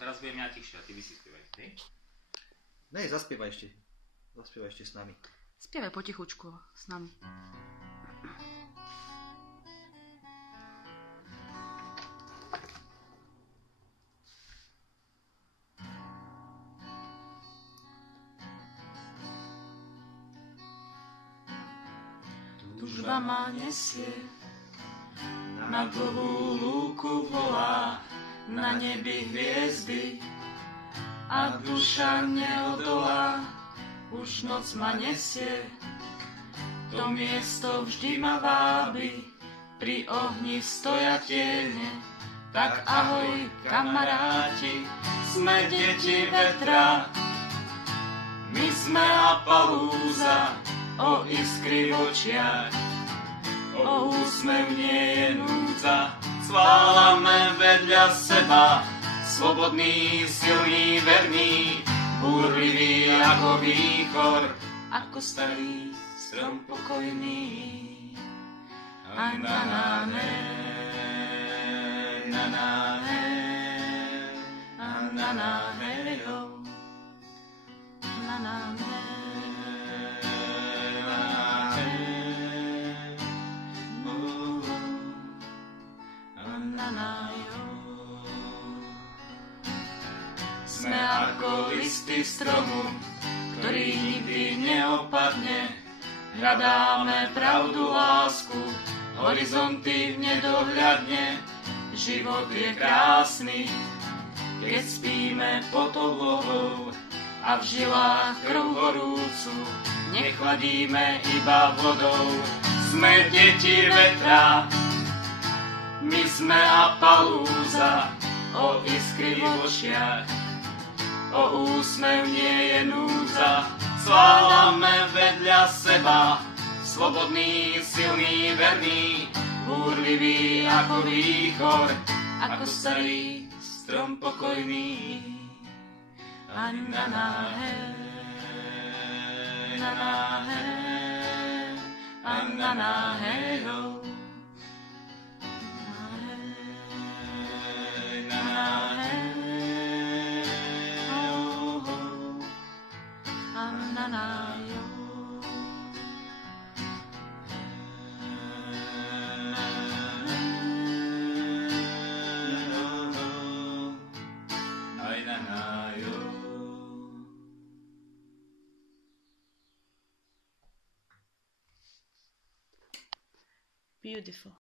teraz budem ja tichšie a ty by si spievaj. Ne, zaspievaj ešte. Zaspievaj ešte s nami. Spievaj potichučku s nami. Túžba ma nesie, na dlhú lúku volá, na nebi hviezdy a duša neodolá. Už noc ma nesie, to miesto vždy ma vábi, pri ohni stoja tiene. Tak ahoj, kamaráti, sme deti vetra, my sme Appalúza, o iskry v očiach, o úsmev nie je núdza. Zválame vedľa seba, slobodný, silný, verný, búrlivý ako výchor, ako starý strom pokojný. A na na ne, na na ne, a na na hejo, na na ne. Sme ako listy stromu, ktorý nikdy neopadne. Hľadáme pravdu, lásku, horizonty v nedohľadne. Život je krásny, keď spíme pod oblohou a v žilách krv horúcu nechladíme iba vodou. Sme deti vetra, my sme Appalúza, o iskry v očiach, o úsmev nie je núdza. Zválame vedľa seba, slobodný, silný, verný, búrlivý ako výchor, ako starý strom pokojný. A na na he, na na he, a na na hejo. Beautiful.